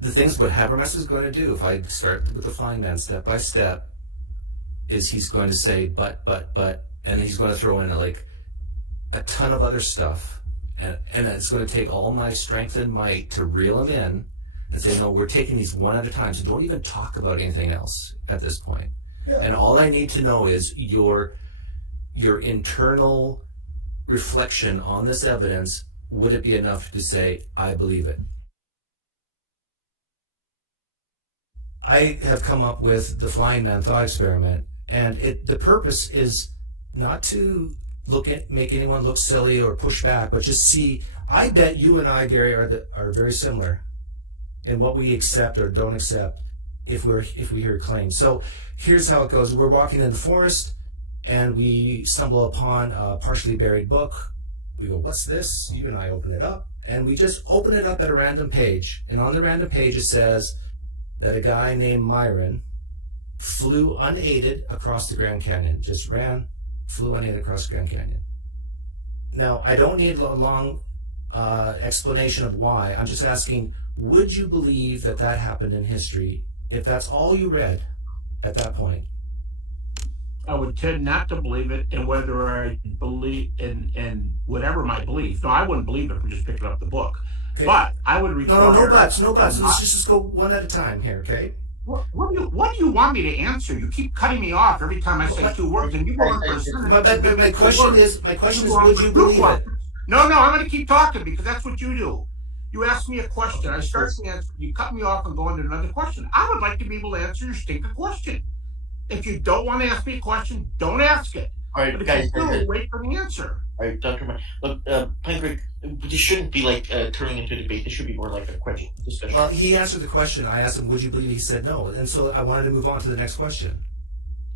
The things what Habermas is going to do, if I start with the flying man step by step, is he's going to say, but, and he's going to throw in like a ton of other stuff. And it's going to take all my strength and might to reel him in and say, no, we're taking these one at a time, so don't even talk about anything else at this point. Yeah. And all I need to know is your internal reflection on this evidence. Would it be enough to say, I believe it? I have come up with the flying man thought experiment, and the purpose is not to make anyone look silly or push back, but just see. I bet you and I, Gary, are very similar in what we accept or don't accept if we hear claims. So here's how it goes: we're walking in the forest, and we stumble upon a partially buried book. We go, "What's this?" You and I open it up, and we just open it up at a random page, and on the random page it says that a guy named Myron flew unaided across the Grand Canyon. Just flew unaided across the Grand Canyon. Now, I don't need a long explanation of why. I'm just asking, would you believe that happened in history if that's all you read at that point? I would tend not to believe it, and whether I believe in whatever my belief. No, I wouldn't believe it from just picking up the book. Okay. But I would require... No buts. Let's just go one at a time here, okay? What do you want me to answer? You keep cutting me off every time I say two words, and you go on for a second. My question is, would you believe it? No, I'm going to keep talking because that's what you do. You ask me a question, I start to answer, you cut me off and go into another question. I would like to be able to answer your stinking question. If you don't want to ask me a question, don't ask it. All right, but guys, if you do, wait for the answer. All right, Dr. Look, Pinecreek, this shouldn't be like turning into a debate. This should be more like a question discussion. Well, he answered the question. I asked him, would you believe? He said no. And so I wanted to move on to the next question.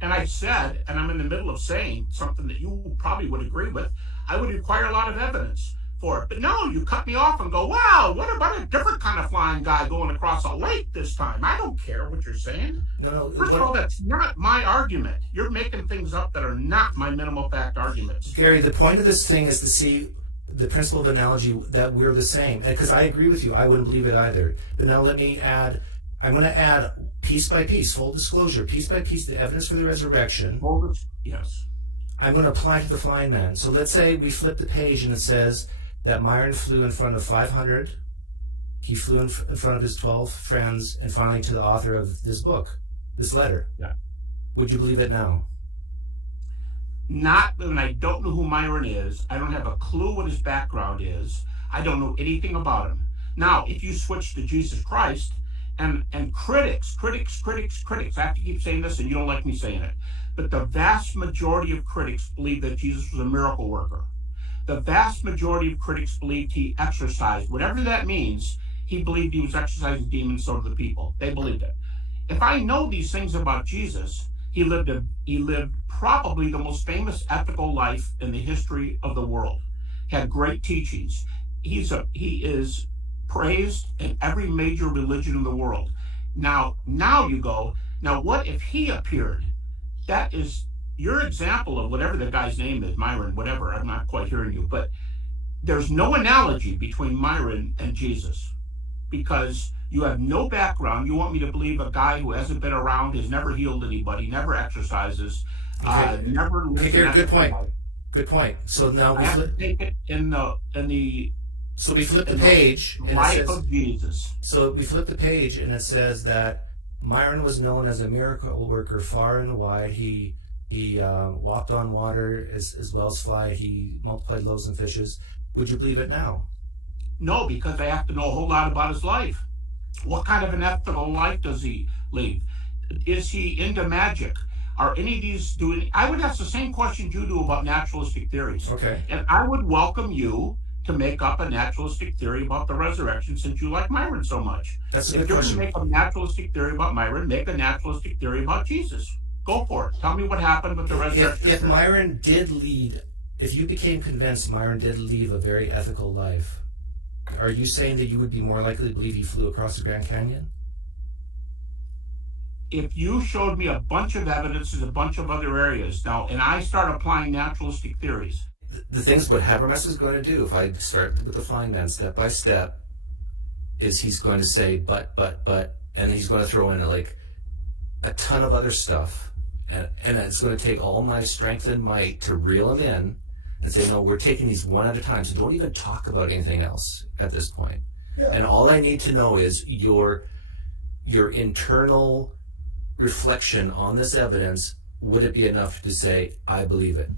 And I said, and I'm in the middle of saying something that you probably would agree with, I would require a lot of evidence for it. But no, you cut me off and go, wow, what about a different kind of flying guy going across a lake this time? I don't care what you're saying. No. First of all, that's not my argument. You're making things up that are not my minimal fact arguments. Gary, the point of this thing is to see the principle of analogy that we're the same. Because I agree with you. I wouldn't believe it either. But now let me add, I'm going to add piece by piece, full disclosure, piece by piece, the evidence for the resurrection. Yes. I'm going to apply to the flying man. So let's say we flip the page and it says that Myron flew in front of 500. He flew in front of his 12 friends and finally to the author of this book, this letter. Yeah. Would you believe it now? Not when I don't know who Myron is. I don't have a clue what his background is. I don't know anything about him. Now, if you switch to Jesus Christ, and critics, I have to keep saying this and you don't like me saying it, but the vast majority of critics believe that Jesus was a miracle worker. The vast majority of critics believed he exorcised, whatever that means, he believed he was exorcising demons, so did the people. They believed it. If I know these things about Jesus, he lived probably the most famous ethical life in the history of the world. He had great teachings. He is praised in every major religion in the world. Now you go, now what if he appeared? That is your example of whatever the guy's name is, Myron, whatever, I'm not quite hearing you, but there's no analogy between Myron and Jesus because you have no background. You want me to believe a guy who hasn't been around, has never healed anybody, never exercises, never lives. Good point. Good point. So now we flip. Take it in the. So we flip the page. Life of Jesus. So we flip the page, and it says that Myron was known as a miracle worker far and wide. He walked on water as well as fly. He multiplied loaves and fishes. Would you believe it now? No, because I have to know a whole lot about his life. What kind of an ethical life does he lead? Is he into magic? Are any of these doing? I would ask the same questions you do about naturalistic theories. Okay. And I would welcome you to make up a naturalistic theory about the resurrection since you like Myron so much. That's a good question. If you're going to make a naturalistic theory about Myron, make a naturalistic theory about Jesus. Go for it. Tell me what happened with the resurrection. If Myron did lead, if you became convinced Myron did lead a very ethical life, are you saying that you would be more likely to believe he flew across the Grand Canyon? If you showed me a bunch of evidence in a bunch of other areas now, and I start applying naturalistic theories. The things what Habermas is going to do, if I start with the flying man step by step, is he's going to say, but, and he's going to throw in like a ton of other stuff. And it's going to take all my strength and might to reel him in and say, no, we're taking these one at a time, so don't even talk about anything else at this point. Yeah. And all I need to know is your internal reflection on this evidence. Would it be enough to say, I believe it?